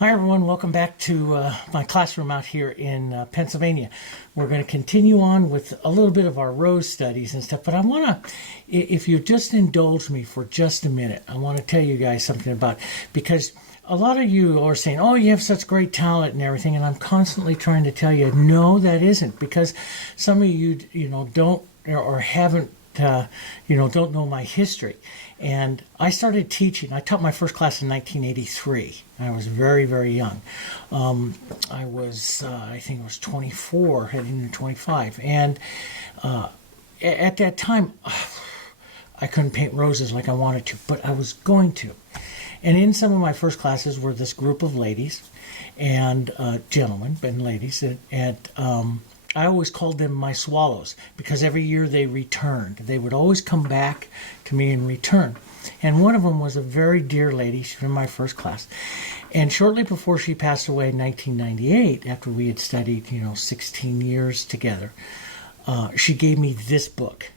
Hi everyone, welcome back to my classroom out here in Pennsylvania. We're going to continue on with a little bit of our rose studies and stuff, but I want to, if you just indulge me for just a minute, I want to tell you guys something about, because a lot of you are saying, oh, you have such great talent and everything, and I'm constantly trying to tell you, no, that isn't, because some of you, don't or haven't, don't know my history. And I started teaching. I taught my first class in 1983. I was very, very young. I was, I think I was 24, heading into 25. And at that time, I couldn't paint roses like I wanted to, but I was going to. And in some of my first classes were this group of ladies and gentlemen and ladies, and I always called them my swallows because every year they returned. They would always come back to me and return. And one of them was a very dear lady. She was in my first class. And shortly before she passed away in 1998, after we had studied, 16 years together, she gave me this book.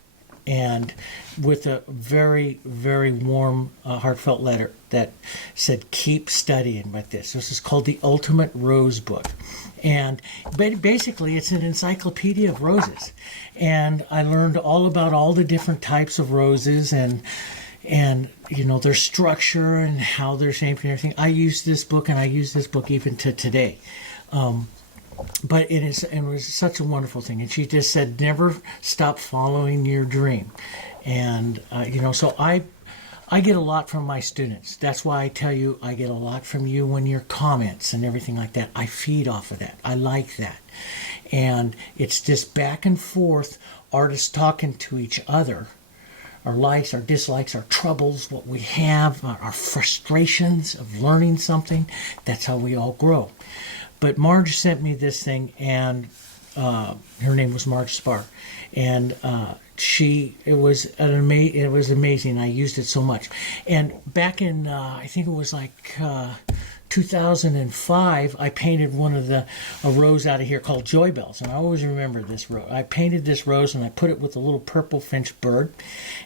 And with a very, very warm, heartfelt letter that said, keep studying with this. This is called the Ultimate Rose Book. And basically, it's an encyclopedia of roses. And I learned all about all the different types of roses and their structure and how they're shaped and everything. I use this book, and I use this book even to today. But it was such a wonderful thing. And she just said, never stop following your dream. And, so I get a lot from my students. That's why I tell you I get a lot from you when your comments and everything like that. I feed off of that. I like that. And it's just back and forth, artists talking to each other. Our likes, our dislikes, our troubles, what we have, our frustrations of learning something. That's how we all grow. But Marge sent me this thing, and her name was Marge Spar, and it was amazing. I used it so much. And back in I think it was like 2005, I painted a rose out of here called Joy Bells, and I always remember this rose. I painted this rose and I put it with a little purple finch bird,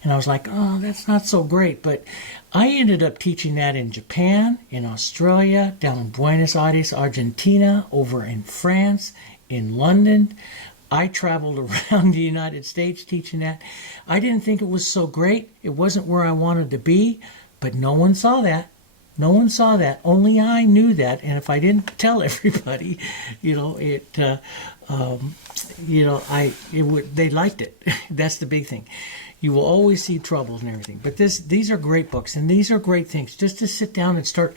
and I was like, oh, that's not so great. But I ended up teaching that in Japan, in Australia, down in Buenos Aires, Argentina, over in France, in London. I traveled around the United States teaching that. I didn't think it was so great. It wasn't where I wanted to be, but no one saw that. No one saw that. Only I knew that, and if I didn't tell everybody, they liked it. That's the big thing. You will always see troubles and everything, but these are great books, and these are great things. Just to sit down and start.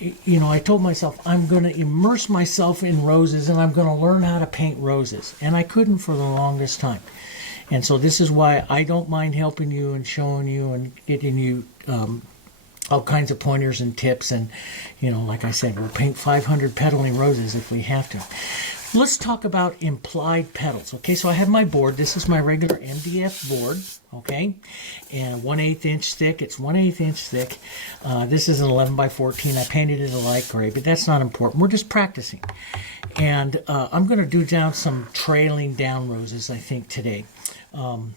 I told myself I'm going to immerse myself in roses, and I'm going to learn how to paint roses, and I couldn't for the longest time. And so this is why I don't mind helping you and showing you and getting you. All kinds of pointers and tips, and like I said, we'll paint 500 petaling roses if we have to. Let's talk about implied petals. Okay, so I have my board. This is my regular MDF board, okay, and 1/8 inch thick. It's 1/8 inch thick. This is an 11 by 14. I painted it a light gray, but that's not important. We're just practicing, and I'm going to do down some trailing down roses, I think, today, and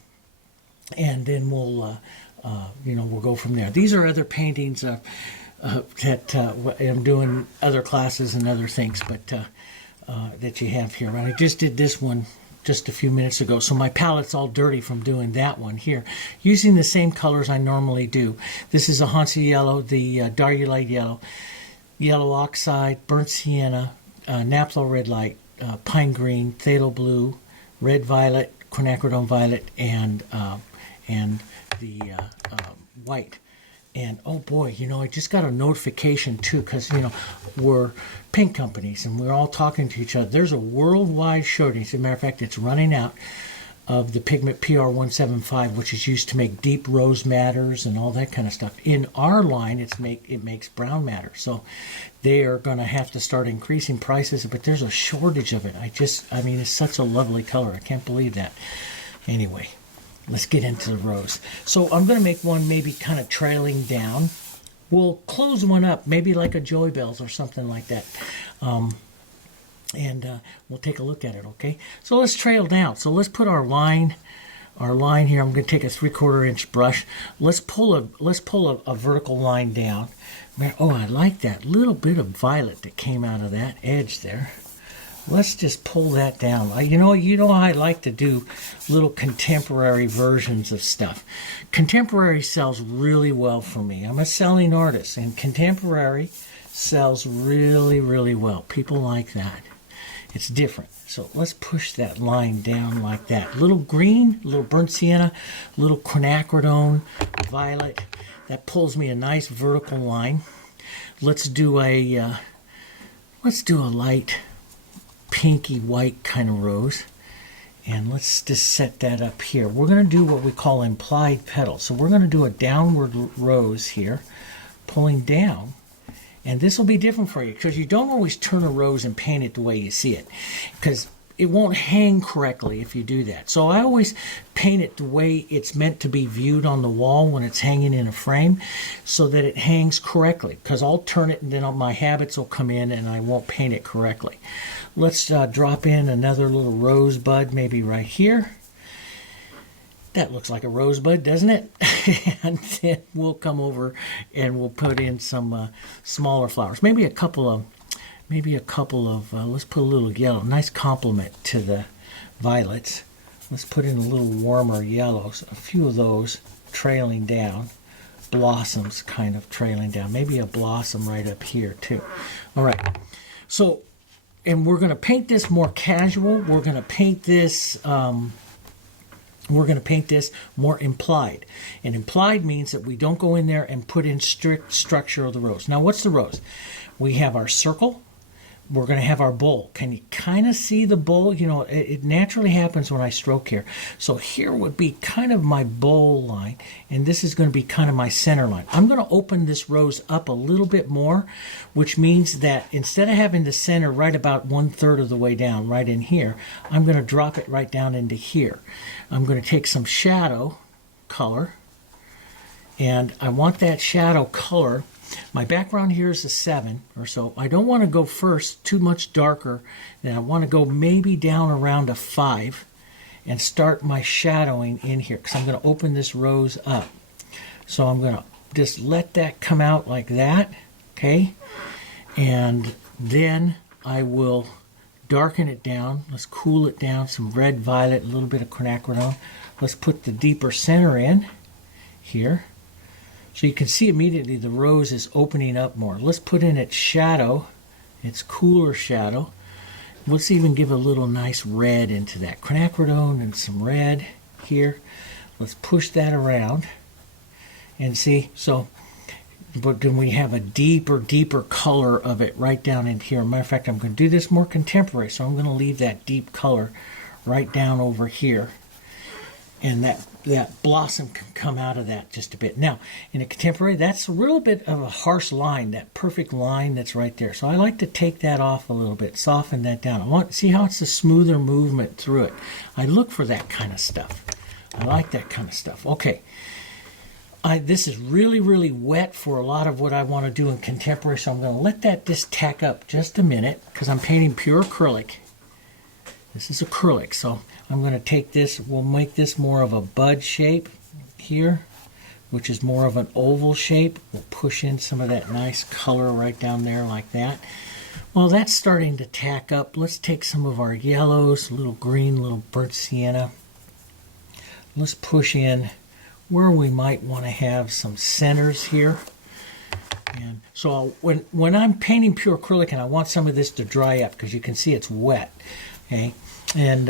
then we'll go from there. These are other paintings that I'm doing other classes and other things, but that you have here. I just did this one just a few minutes ago, so my palette's all dirty from doing that one here. Using the same colors I normally do. This is a Hansa yellow, the Darulite yellow, yellow oxide, burnt sienna, naphtha red light, pine green, phthalo blue, red violet, quinacridone violet, and the white. And oh boy, I just got a notification too, because we're paint companies and we're all talking to each other. There's a worldwide shortage. As a matter of fact, it's running out of the pigment PR175, which is used to make deep rose matters and all that kind of stuff. In our line, it makes brown matter, so they are going to have to start increasing prices. But there's a shortage of it. It's such a lovely color. I can't believe that. Anyway. Let's get into the rose. So I'm going to make one maybe kind of trailing down. We'll close one up, maybe like a Joy Bells or something like that. And we'll take a look at it, okay? So let's trail down. So let's put our line our line here. I'm going to take a 3/4 inch brush. Let's pull a vertical line down. Oh, I like that little bit of violet that came out of that edge there. Let's just pull that down. You know I like to do little contemporary versions of stuff. Contemporary sells really well for me. I'm a selling artist, and contemporary sells really, really well. People like that. It's different. So let's push that line down like that. Little green, little burnt sienna, little quinacridone, violet. That pulls me a nice vertical line. Let's do a light pinky white kind of rose, and let's just set that up here. We're going to do what we call implied petals. So we're going to do a downward rose here, pulling down, and this will be different for you because you don't always turn a rose and paint it the way you see it, because it won't hang correctly if you do that. So I always paint it the way it's meant to be viewed on the wall when it's hanging in a frame, so that it hangs correctly, because I'll turn it and then my habits will come in and I won't paint it correctly. Let's drop in another little rosebud, maybe right here. That looks like a rosebud, doesn't it? And then we'll come over and we'll put in some smaller flowers. Maybe a couple of, let's put a little yellow. Nice complement to the violets. Let's put in a little warmer yellows. A few of those trailing down. Blossoms kind of trailing down. Maybe a blossom right up here too. All right. So, and we're going to paint this more casual. We're going to paint this more implied. And implied means that we don't go in there and put in strict structure of the rose. Now, what's the rose? We have our circle. We're going to have our bowl. Can you kind of see the bowl? You know, it naturally happens when I stroke here. So here would be kind of my bowl line, and this is going to be kind of my center line. I'm going to open this rose up a little bit more, which means that instead of having the center right about 1/3 of the way down, right in here, I'm going to drop it right down into here. I'm going to take some shadow color, and I want that shadow color. My background here is a 7 or so. I don't want to go first too much darker. Then I want to go maybe down around a 5 and start my shadowing in here, because I'm going to open this rose up. So I'm going to just let that come out like that, okay? And then I will darken it down. Let's cool it down. Some red, violet, a little bit of quinacridone. Let's put the deeper center in here. So you can see immediately the rose is opening up more. Let's put in its shadow, its cooler shadow. Let's even give a little nice red into that. Quinacridone and some red here. Let's push that around. And see, so, but then we have a deeper color of it right down in here. Matter of fact, I'm going to do this more contemporary, so I'm going to leave that deep color right down over here. And that blossom can come out of that just a bit. Now, in a contemporary, that's a little bit of a harsh line, that perfect line that's right there. So I like to take that off a little bit, soften that down. I want to see how it's a smoother movement through it. I look for that kind of stuff. I like that kind of stuff. Okay. This is really, really wet for a lot of what I want to do in contemporary, so I'm going to let that just tack up just a minute, because I'm painting pure acrylic. This is acrylic, so I'm going to take this, we'll make this more of a bud shape here, which is more of an oval shape. We'll push in some of that nice color right down there like that. Well, that's starting to tack up. Let's take some of our yellows, a little green, a little burnt sienna. Let's push in where we might want to have some centers here. And so when I'm painting pure acrylic and I want some of this to dry up, because you can see it's wet, okay, and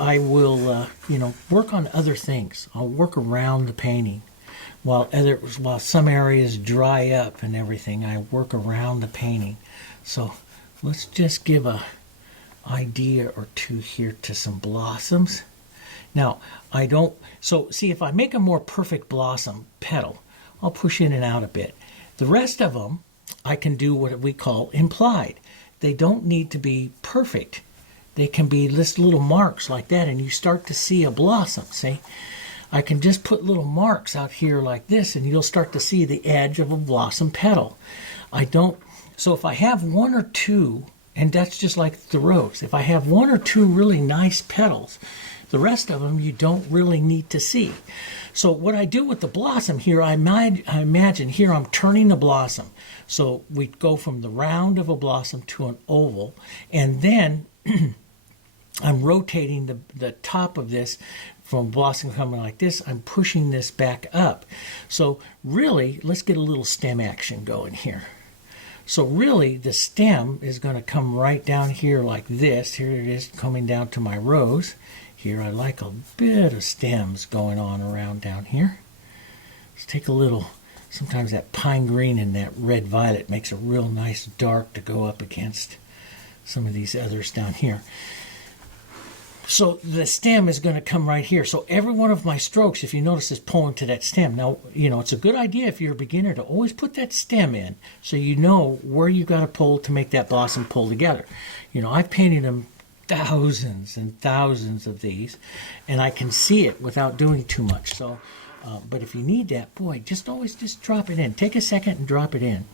I will work on other things. I'll work around the painting while some areas dry up and everything. I work around the painting. So let's just give a idea or two here to some blossoms. Now see, if I make a more perfect blossom petal, I'll push in and out a bit. The rest of them I can do what we call implied. They don't need to be perfect. They can be just little marks like that, and you start to see a blossom, see? I can just put little marks out here like this, and you'll start to see the edge of a blossom petal. So if I have one or two, and that's just like the rose, if I have one or two really nice petals, The rest of them you don't really need to see. So what I do with the blossom here, I imagine here I'm turning the blossom. So we go from the round of a blossom to an oval, and then I'm rotating the top of this from blossom coming like this. I'm pushing this back up. So really, let's get a little stem action going here. So really, the stem is going to come right down here like this. Here it is coming down to my rose. Here I like a bit of stems going on around down here. Let's take a little, sometimes that pine green and that red violet makes a real nice dark to go up against some of these others down here. So the stem is going to come right here. So every one of my strokes, if you notice, is pulling to that stem. Now, it's a good idea if you're a beginner to always put that stem in so you know where you got to pull to make that blossom pull together. I've painted them thousands and thousands of these, and I can see it without doing too much. So, but if you need that, boy, just drop it in. Take a second and drop it in.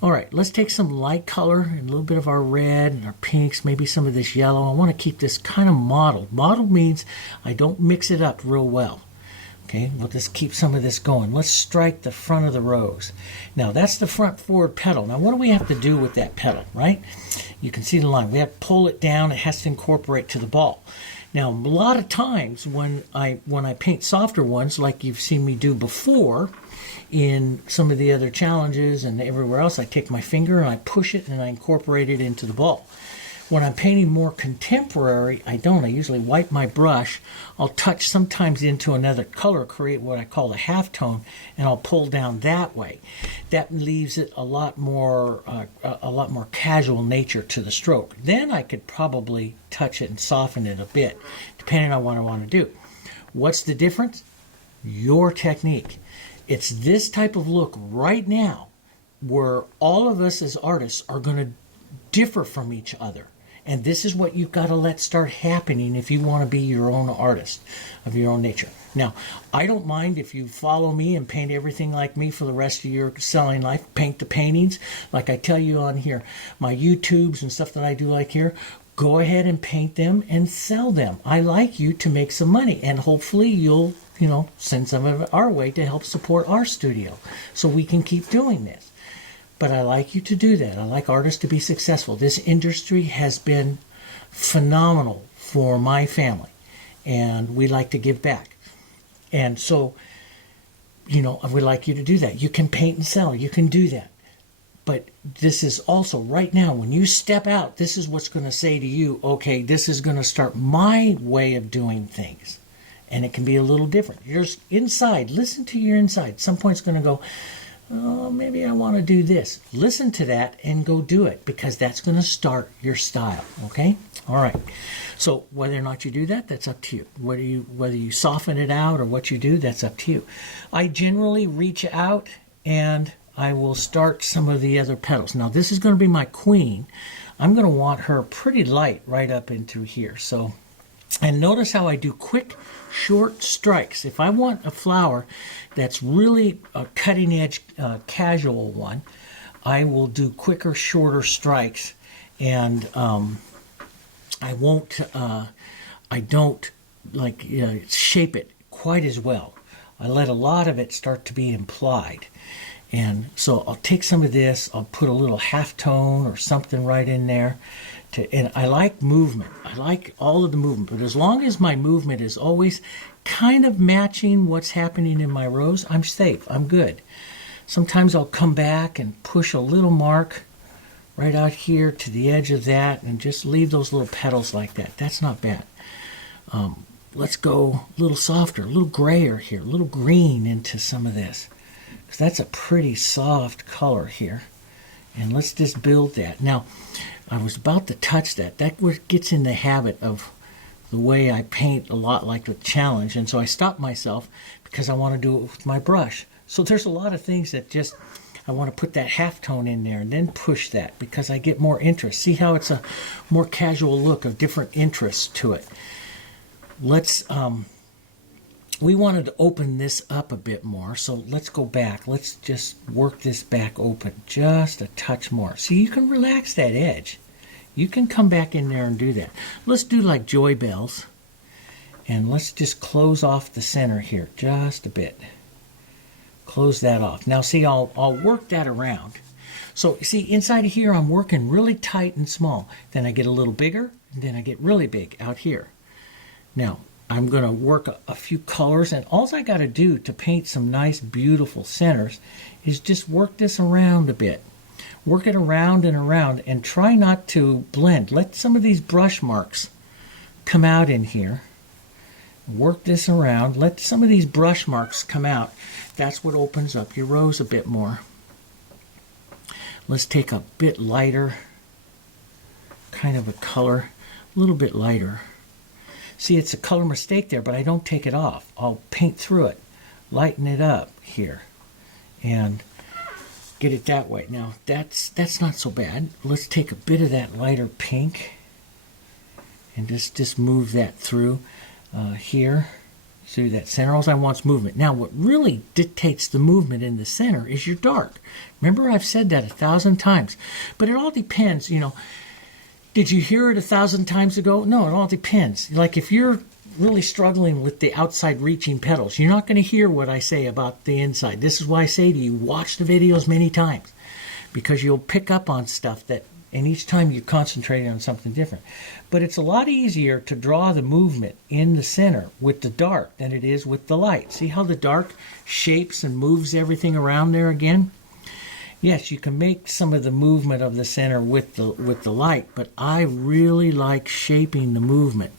All right, let's take some light color and a little bit of our red and our pinks, maybe some of this yellow. I want to keep this kind of mottled. Mottled means I don't mix it up real well. Okay, we'll just keep some of this going. Let's strike the front of the rose. Now, that's the front forward petal. Now, what do we have to do with that petal, right? You can see the line. We have to pull it down. It has to incorporate to the ball. Now, a lot of times when I paint softer ones, like you've seen me do before, in some of the other challenges and everywhere else, I take my finger and I push it and I incorporate it into the ball. When I'm painting more contemporary, I don't. I usually wipe my brush. I'll touch sometimes into another color, create what I call a halftone, and I'll pull down that way. That leaves it a lot more casual nature to the stroke. Then I could probably touch it and soften it a bit, depending on what I want to do. What's the difference? Your technique. It's this type of look right now where all of us as artists are going to differ from each other. And this is what you've got to let start happening if you want to be your own artist of your own nature. Now, I don't mind if you follow me and paint everything like me for the rest of your selling life. Paint the paintings. Like I tell you on here, my YouTubes and stuff that I do like here, go ahead and paint them and sell them. I like you to make some money, and hopefully you'll send some of it our way to help support our studio so we can keep doing this. But I like you to do that. I like artists to be successful. This industry has been phenomenal for my family, and we like to give back. And so, I would like you to do that. You can paint and sell. You can do that. But this is also, right now, when you step out, this is what's going to say to you, okay, this is going to start my way of doing things. And it can be a little different. You're inside. Listen to your inside. Some point it's going to go, oh, maybe I want to do this. Listen to that and go do it, because that's going to start your style, okay? All right. So whether or not you do that, that's up to you. Whether you soften it out or what you do, that's up to you. I generally reach out and I will start some of the other petals. Now, this is going to be my queen. I'm going to want her pretty light right up into here. So, and notice how I do quick, short strikes. If I want a flower that's really a cutting edge, casual one, I will do quicker, shorter strikes, and I don't shape it quite as well. I let a lot of it start to be implied. And so I'll take some of this, I'll put a little halftone or something right in there. And I like movement. I like all of the movement. But as long as my movement is always kind of matching what's happening in my rose, I'm safe. I'm good. Sometimes I'll come back and push a little mark right out here to the edge of that and just leave those little petals like that. That's not bad. Let's go a little softer, a little grayer here, a little green into some of this, because that's a pretty soft color here. And let's just build that. Now, I was about to touch that. That gets in the habit of the way I paint a lot like the challenge. And so I stopped myself because I want to do it with my brush. So there's a lot of things that just, I want to put that halftone in there and then push that because I get more interest. See how it's a more casual look of different interests to it. We wanted to open this up a bit more, so let's go back. Let's just work this back open just a touch more. See, you can relax that edge. You can come back in there and do that. Let's do like Joy Bells, And let's just close off the center here just a bit. Close that off. Now see, I'll work that around. So see, inside of here I'm working really tight and small. Then I get a little bigger, and then I get really big out here. Now I'm going to work a few colors, and all I got to do to paint some nice beautiful centers is just work this around a bit. Work it around and around, and try not to blend. Let some of these brush marks come out in here. Work this around. Let some of these brush marks come out. That's what opens up your rose a bit more. Let's take a bit lighter kind of a color, a little bit lighter. See, it's a color mistake there, but I don't take it off. I'll paint through it, lighten it up here, and get it that way. Now, that's not so bad. Let's take a bit of that lighter pink and just move that through here, through that center. All I want is movement. Now, what really dictates the movement in the center is your dark. Remember, I've said that 1,000 times. But it all depends, you know. Did you hear it 1,000 times ago? No, it all depends. Like if you're really struggling with the outside reaching petals, you're not going to hear what I say about the inside. This is why I say to you, watch the videos many times, because you'll pick up on stuff that, and each time you're concentrating on something different. But it's a lot easier to draw the movement in the center with the dark than it is with the light. See how the dark shapes and moves everything around there again? Yes, you can make some of the movement of the center with the light, but I really like shaping the movement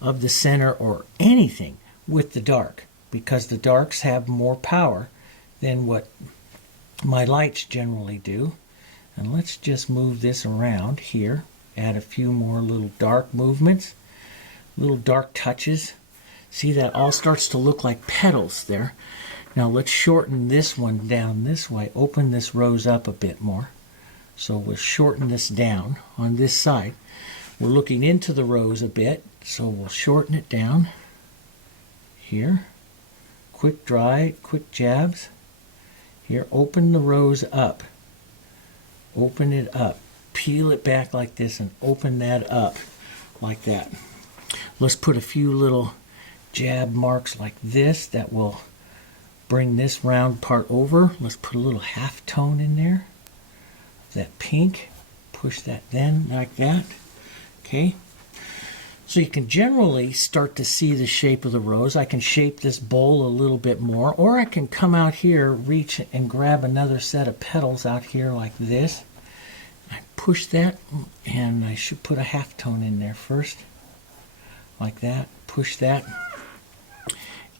of the center or anything with the dark, because the darks have more power than what my lights generally do. And let's just move this around here, add a few more little dark movements, little dark touches. See, that all starts to look like petals there. Now let's shorten this one down this way, open this rose up a bit more. So we'll shorten this down on this side. We're looking into the rose a bit, so we'll shorten it down here. Quick dry, quick jabs. Here, open the rose up. Open it up. Peel it back like this and open that up like that. Let's put a few little jab marks like this that will bring this round part over. Let's put a little half tone in there. That pink. Push that then like that. Okay. So you can generally start to see the shape of the rose. I can shape this bowl a little bit more, or I can come out here, reach and grab another set of petals out here like this. I push that, and I should put a half tone in there first. Like that. Push that.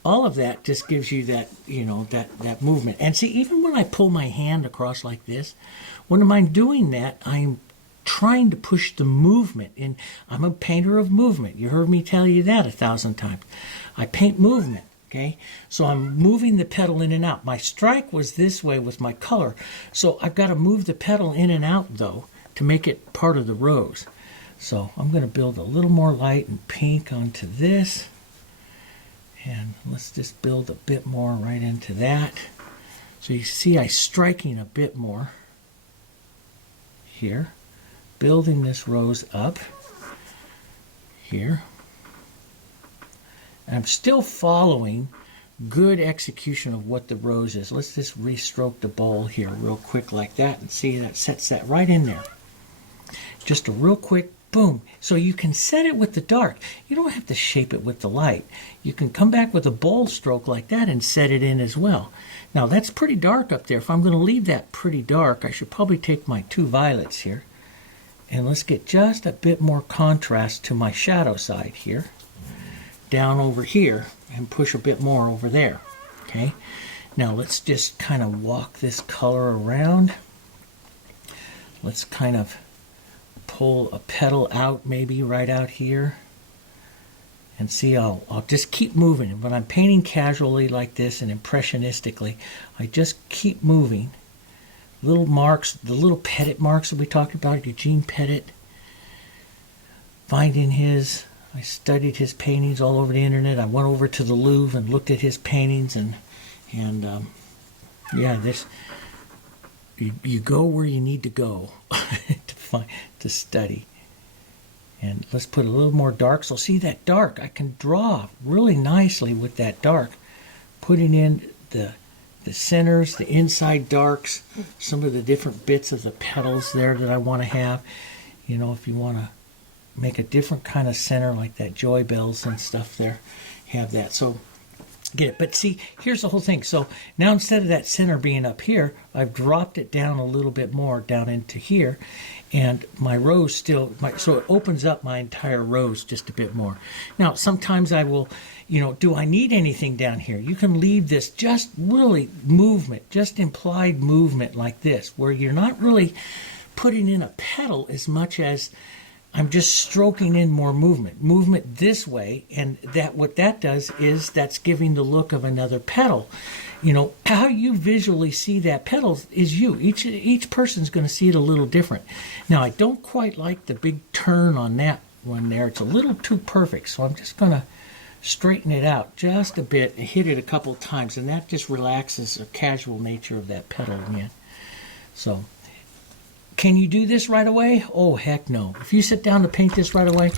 All of that just gives you that, you know, that movement. And see, even when I pull my hand across like this, when I'm doing that, I'm trying to push the movement in. I'm a painter of movement. You heard me tell you that 1,000 times. I paint movement, okay? So I'm moving the petal in and out. My strike was this way with my color, so I've got to move the petal in and out, though, to make it part of the rose. So I'm going to build a little more light and pink onto this. And let's just build a bit more right into that. So you see I'm striking a bit more here. Building this rose up here. And I'm still following good execution of what the rose is. Let's just restroke the bowl here real quick like that, and see that sets that right in there. Just a real quick boom. So you can set it with the dark. You don't have to shape it with the light. You can come back with a bold stroke like that and set it in as well. Now that's pretty dark up there. If I'm going to leave that pretty dark, I should probably take my 2 violets here. And let's get just a bit more contrast to my shadow side here. Down over here and push a bit more over there. Okay. Now let's just kind of walk this color around. Let's kind of pull a petal out, maybe right out here, and see, I'll just keep moving. When I'm painting casually like this and impressionistically, I just keep moving. Little marks, the little Petit marks that we talked about, Eugene Petit, finding his, I studied his paintings all over the internet. I went over to the Louvre and looked at his paintings, and yeah, this, you go where you need to go to study. And let's put a little more dark. So see that dark, I can draw really nicely with that dark, putting in the centers, the inside darks, some of the different bits of the petals there that I want to have. You know, if you want to make a different kind of center like that joy bells and stuff there, have that. So get it. But see, here's the whole thing. So now instead of that center being up here, I've dropped it down a little bit more down into here, and my rose still, so it opens up my entire rose just a bit more. Now, sometimes I will, you know, do I need anything down here? You can leave this just really movement, just implied movement like this, where you're not really putting in a petal as much as I'm just stroking in more movement this way, and that what that does is that's giving the look of another petal. You know, how you visually see that petal is you. Each person's going to see it a little different. Now, I don't quite like the big turn on that one there. It's a little too perfect, so I'm just going to straighten it out just a bit and hit it a couple of times, and that just relaxes the casual nature of that petal again. So, can you do this right away? Oh, heck no. If you sit down to paint this right away,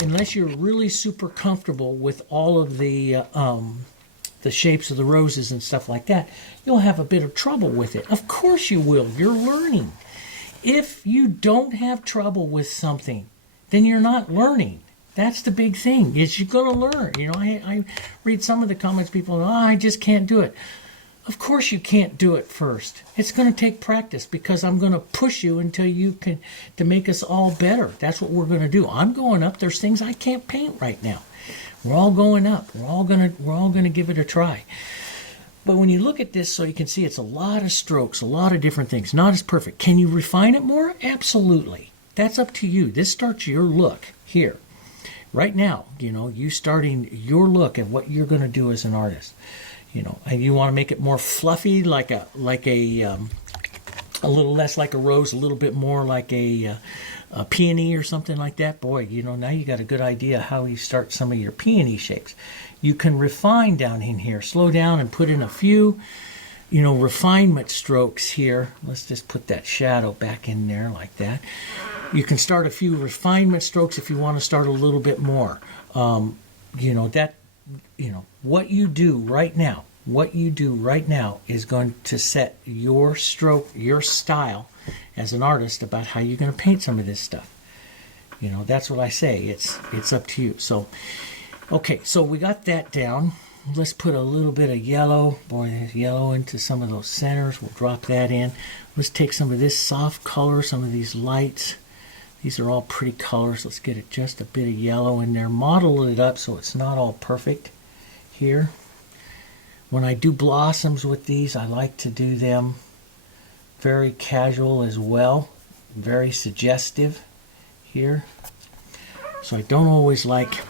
unless you're really super comfortable with all of the shapes of the roses and stuff like that, you'll have a bit of trouble with it. Of course you will. You're learning. If you don't have trouble with something, then you're not learning. That's the big thing, is you're going to learn. You know, I read some of the comments, people, I just can't do it. Of course you can't do it first. It's going to take practice, because I'm going to push you until you can, to make us all better. That's what we're going to do. I'm going up. There's things I can't paint right now. We're all going up. We're all going to give it a try. But when you look at this, so you can see it's a lot of strokes, a lot of different things. Not as perfect. Can you refine it more? Absolutely. That's up to you. This starts your look here. Right now, you know, you starting your look at what you're going to do as an artist. You know, and you want to make it more fluffy, like a little less like a rose, a little bit more like a peony or something like that. Boy, you know, now you got a good idea how you start some of your peony shapes. You can refine down in here, slow down and put in a few, you know, refinement strokes here. Let's just put that shadow back in there like that. You can start a few refinement strokes if you want to start a little bit more. You know, that, you know, what you do right now is going to set your stroke, your style as an artist about how you're going to paint some of this stuff. You know, that's what I say. It's up to you. So, okay, so we got that down. Let's put a little bit of yellow, yellow into some of those centers. We'll drop that in. Let's take some of this soft color, some of these lights. These are all pretty colors. Let's get it just a bit of yellow in there. Model it up so it's not all perfect here. When I do blossoms with these, I like to do them very casual as well, very suggestive here. So I don't always like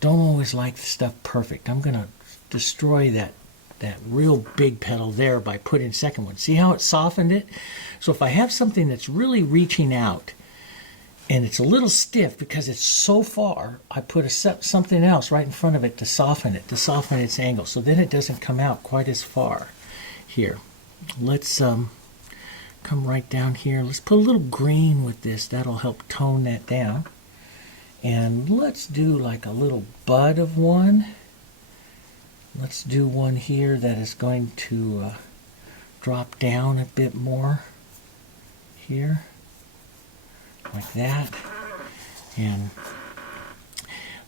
the stuff perfect. I'm going to destroy that real big petal there by putting second one. See how it softened it? So if I have something that's really reaching out and it's a little stiff because it's so far, I put something else right in front of it to soften its angle, so then it doesn't come out quite as far. Here, let's come right down here. Let's put a little green with this. That'll help tone that down. And let's do like a little bud of one. Let's do one here that is going to drop down a bit more here, like that. And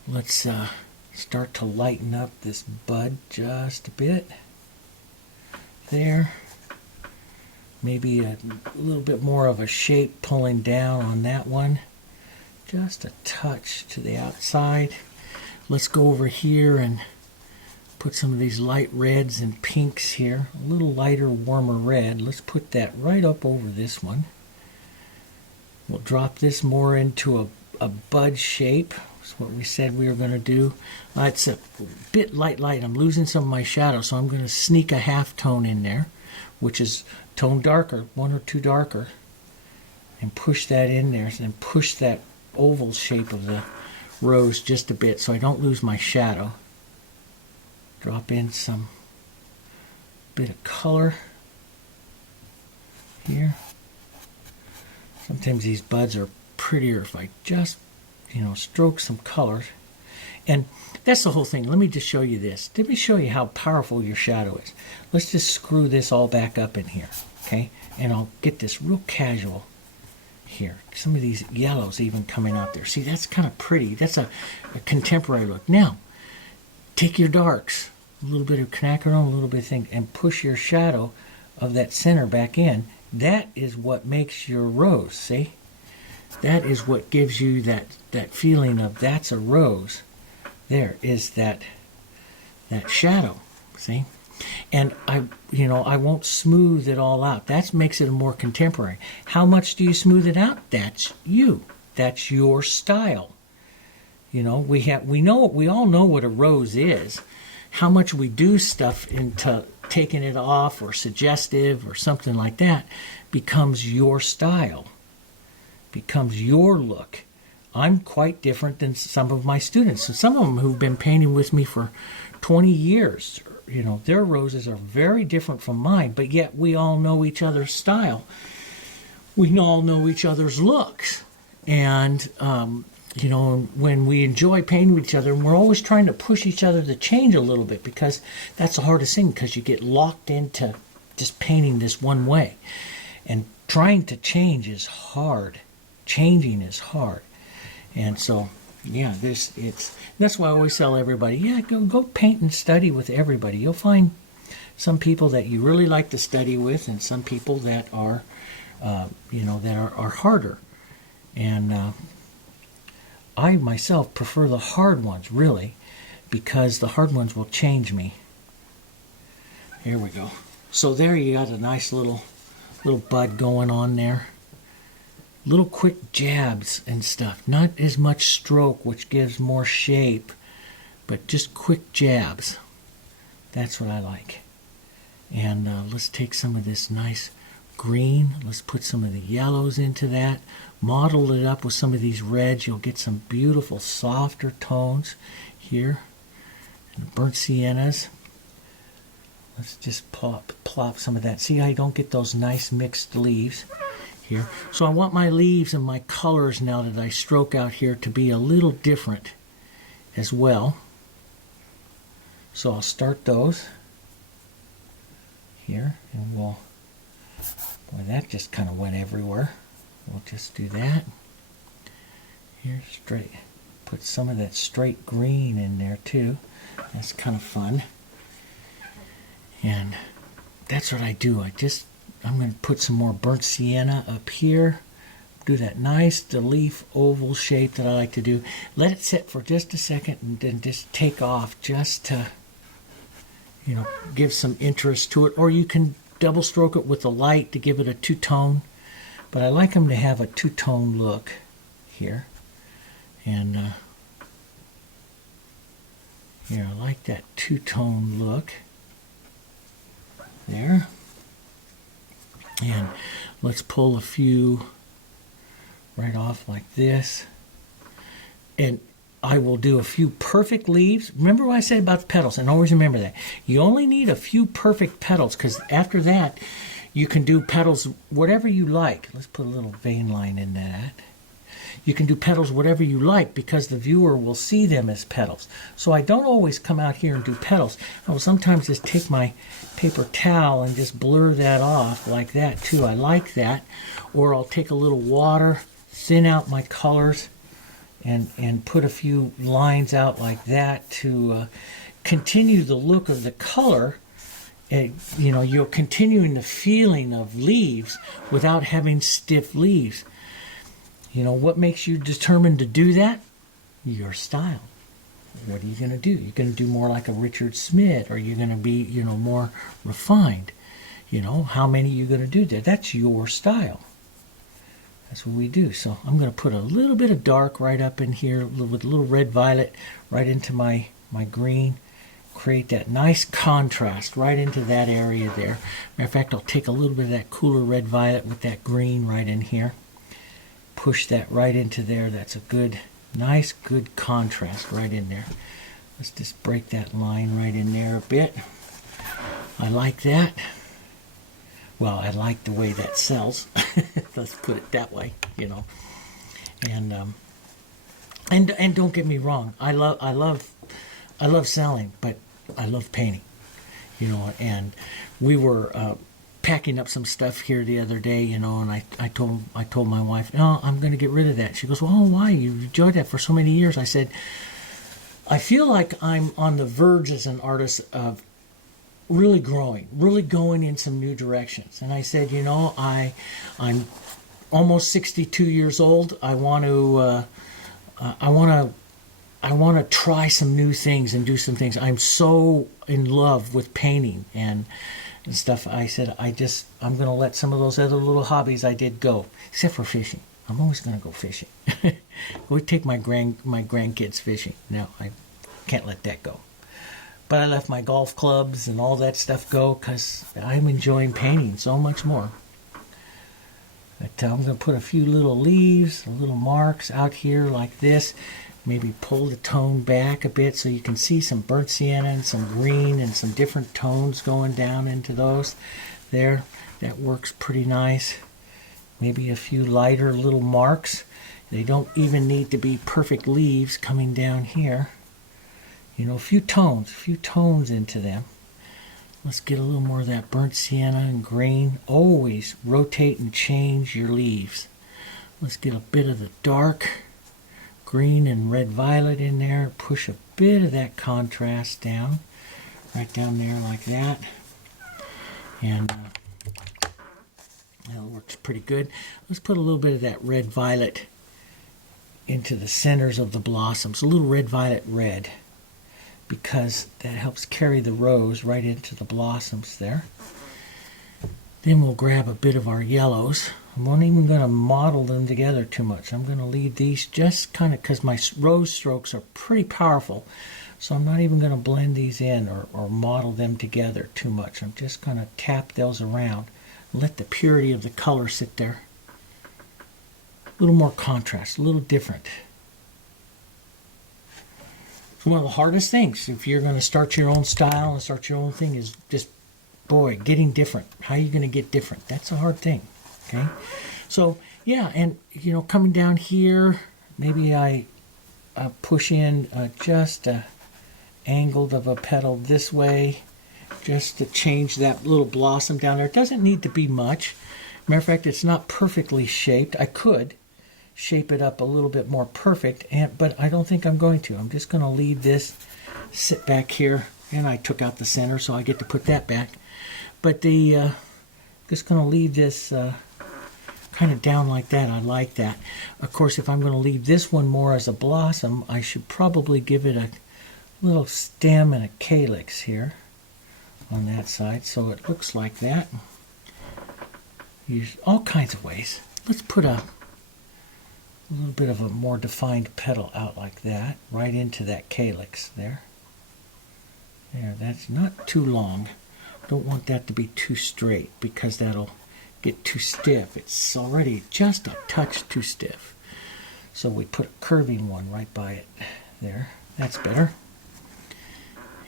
let's start to lighten up this bud just a bit there. Maybe a little bit more of a shape pulling down on that one. Just a touch to the outside. Let's go over here and put some of these light reds and pinks here. A little lighter, warmer red. Let's put that right up over this one. We'll drop this more into a bud shape. That's what we said we were going to do. It's a bit light. I'm losing some of my shadow, so I'm going to sneak a half tone in there, which is tone darker, one or two darker, and push that in there, and push that oval shape of the rose just a bit so I don't lose my shadow. Drop in some bit of color here. Sometimes these buds are prettier if I just stroke some colors. And that's the whole thing. Let me just show you this. Let me show you how powerful your shadow is. Let's just screw this all back up in here, okay? And I'll get this real casual here. Some of these yellows even coming out there. See, that's kind of pretty. That's a contemporary look. Now, take your darks, a little bit of quinacridone, a little bit of thing, and push your shadow of that center back in. That is what makes your rose, see? That is what gives you that feeling of that's a rose. There is that shadow, see? And I won't smooth it all out. That makes it more contemporary. How much do you smooth it out? That's you. That's your style. We all know what a rose is. How much we do stuff into taking it off or suggestive or something like that becomes your style, becomes your look. I'm quite different than some of my students, and some of them who've been painting with me for 20 years. Their roses are very different from mine, but yet we all know each other's style. We all know each other's looks. And, when we enjoy painting with each other, and we're always trying to push each other to change a little bit, because that's the hardest thing, because you get locked into just painting this one way. And trying to change is hard. Changing is hard. And so, that's why I always tell everybody, go paint and study with everybody. You'll find some people that you really like to study with, and some people that are, are harder. And I myself prefer the hard ones, really, because the hard ones will change me. Here we go. So there you got a nice little bud going on there. Little quick jabs and stuff. Not as much stroke, which gives more shape, but just quick jabs. That's what I like. And let's take some of this nice green. Let's put some of the yellows into that. Model it up with some of these reds. You'll get some beautiful, softer tones here. And burnt siennas. Let's just plop some of that. See how you don't get those nice mixed leaves here. So I want my leaves and my colors now that I stroke out here to be a little different as well. So I'll start those here, and boy, that just kind of went everywhere. We'll just do that. Here, straight. Put some of that straight green in there too. That's kind of fun. And that's what I do. I'm going to put some more burnt sienna up here. Do that nice leaf oval shape that I like to do. Let it sit for just a second and then just take off just to, give some interest to it. Or you can double stroke it with the light to give it a two-tone. But I like them to have a two-tone look here. And here, I like that two-tone look there. And let's pull a few right off like this. And I will do a few perfect leaves. Remember what I said about the petals, and always remember that. You only need a few perfect petals, because after that, you can do petals whatever you like. Let's put a little vein line in that. You can do petals whatever you like, because the viewer will see them as petals. So I don't always come out here and do petals. I will sometimes just take my paper towel and just blur that off like that too. I like that. Or I'll take a little water, thin out my colors, and put a few lines out like that to continue the look of the color. You're continuing the feeling of leaves without having stiff leaves. What makes you determined to do that? Your style. What are you going to do? You're going to do more like a Richard Smith, or you're going to be, more refined. How many are you going to do there? That's your style. That's what we do. So I'm going to put a little bit of dark right up in here with a little red violet right into my green. Create that nice contrast right into that area there. Matter of fact, I'll take a little bit of that cooler red violet with that green right in here. Push that right into there. That's a good, nice, good contrast right in there. Let's just break that line right in there a bit. I like that. Well, I like the way that sells. Let's put it that way, And And don't get me wrong, I love selling, but I love painting, you know. And we were packing up some stuff here the other day, you know, and I told my wife, no, I'm going to get rid of that. She goes, well, why? You enjoyed that for so many years. I said, I feel like I'm on the verge as an artist of really growing, really going in some new directions. And I said, you know, I'm almost 62 years old. I want to try some new things and do some things. I'm so in love with painting and stuff. I said, I'm going to let some of those other little hobbies I did go, except for fishing. I'm always going to go fishing. We take my grandkids fishing. Now, I can't let that go. But I left my golf clubs and all that stuff go because I'm enjoying painting so much more. But I'm going to put a few little leaves, little marks out here like this. Maybe pull the tone back a bit so you can see some burnt sienna and some green and some different tones going down into those. There, that works pretty nice. Maybe a few lighter little marks. They don't even need to be perfect leaves coming down here. You know, a few tones into them. Let's get a little more of that burnt sienna and green. Always rotate and change your leaves. Let's get a bit of the dark green and red violet in there. Push a bit of that contrast down. Right down there like that. And that works pretty good. Let's put a little bit of that red violet into the centers of the blossoms. A little red violet red, because that helps carry the rose right into the blossoms there. Then we'll grab a bit of our yellows. I'm not even going to model them together too much. I'm going to leave these just kind of, because my rose strokes are pretty powerful, so I'm not even going to blend these in or model them together too much. I'm just going to tap those around. Let the purity of the color sit there. A little more contrast, a little different. One of the hardest things if you're going to start your own style and start your own thing is just, boy, getting different. How are you going to get different? That's a hard thing. Okay, so yeah, and you know, coming down here, maybe I push in just angled of a petal this way, just to change that little blossom down there. It doesn't need to be much. Matter of fact, it's not perfectly shaped. I could shape it up a little bit more perfect, but I don't think I'm going to. I'm just going to leave this sit back here, and I took out the center, so I get to put that back. But just going to leave this kind of down like that. I like that. Of course, if I'm going to leave this one more as a blossom, I should probably give it a little stem and a calyx here on that side, so it looks like that. Use all kinds of ways. Let's put a little bit of a more defined petal out like that, right into that calyx there. There, that's not too long. Don't want that to be too straight because that'll get too stiff. It's already just a touch too stiff. So we put a curving one right by it there. That's better.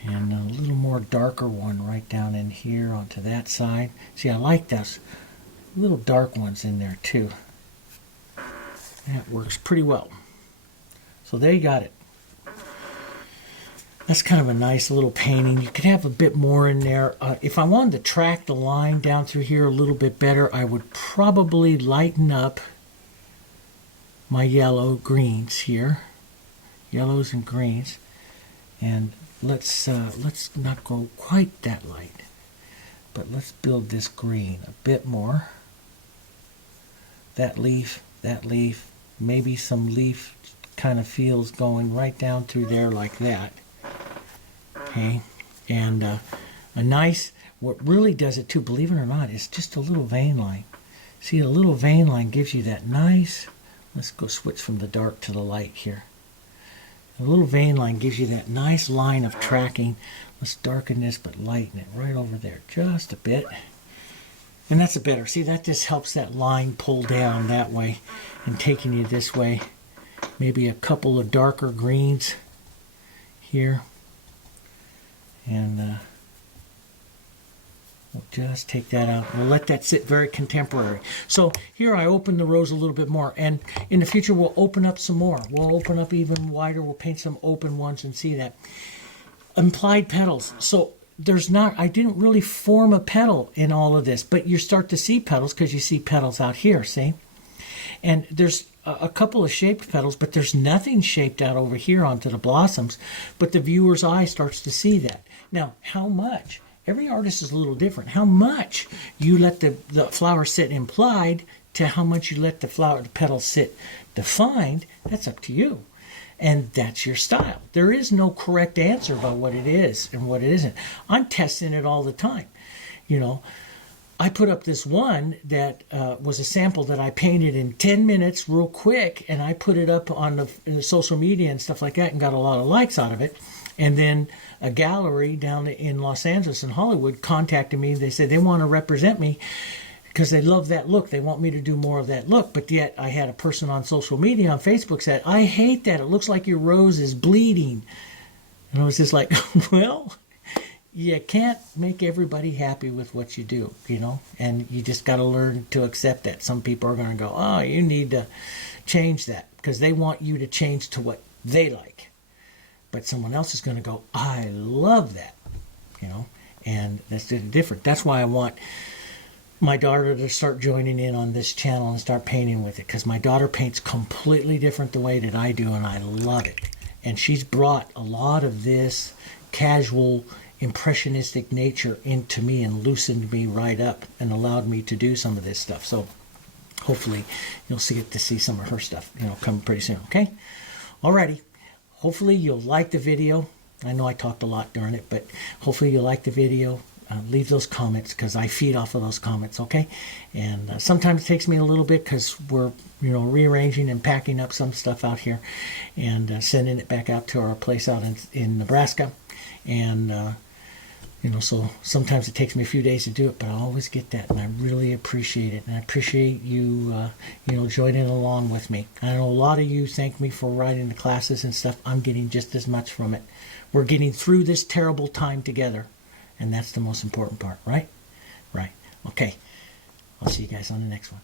And a little more darker one right down in here onto that side. See, I like those little dark ones in there too. That works pretty well. So there you got it. That's kind of a nice little painting. You could have a bit more in there. If I wanted to track the line down through here a little bit better, I would probably lighten up my yellow greens here. Yellows and greens. And let's not go quite that light. But let's build this green a bit more. That leaf, maybe some leaf kind of feels going right down through there like that. Okay, and a nice, what really does it too, believe it or not, is just a little vein line. See, a little vein line gives you that nice, let's go switch from the dark to the light here. A little vein line gives you that nice line of tracking. Let's darken this but lighten it right over there just a bit. And that's a better, see, that just helps that line pull down that way and taking you this way. Maybe a couple of darker greens here. And we'll just take that out. We'll let that sit very contemporary. So here I open the rose a little bit more, and in the future we'll open up some more. We'll open up even wider. We'll paint some open ones and see that. Implied petals. So I didn't really form a petal in all of this, but you start to see petals because you see petals out here, see? And there's a couple of shaped petals, but there's nothing shaped out over here onto the blossoms, but the viewer's eye starts to see that. Now, how much? Every artist is a little different. How much you let the flower sit implied to how much you let the petal sit defined, that's up to you. And that's your style. There is no correct answer about what it is and what it isn't. I'm testing it all the time. You know, I put up this one that was a sample that I painted in 10 minutes real quick, and I put it up on the social media and stuff like that and got a lot of likes out of it. And then a gallery down in Los Angeles and Hollywood contacted me. They said they want to represent me because they love that look. They want me to do more of that look. But yet I had a person on social media on Facebook said, I hate that. It looks like your rose is bleeding. And I was just like, well, you can't make everybody happy with what you do, you know, and you just got to learn to accept that. Some people are going to go, oh, you need to change that because they want you to change to what they like. But someone else is going to go, I love that, you know, and that's different. That's why I want my daughter to start joining in on this channel and start painting with it, because my daughter paints completely different the way that I do, and I love it. And she's brought a lot of this casual impressionistic nature into me and loosened me right up and allowed me to do some of this stuff. So hopefully you'll get to see some of her stuff, you know, coming pretty soon. Okay, alrighty. Hopefully you'll like the video. I know I talked a lot during it, but hopefully you'll like the video. Leave those comments because I feed off of those comments, okay? And sometimes it takes me a little bit because we're, you know, rearranging and packing up some stuff out here and sending it back out to our place out in Nebraska. And, you know, so sometimes it takes me a few days to do it, but I always get that, and I really appreciate it. And I appreciate you, you know, joining along with me. I know a lot of you thank me for writing the classes and stuff. I'm getting just as much from it. We're getting through this terrible time together. And that's the most important part, right? Right. Okay. I'll see you guys on the next one.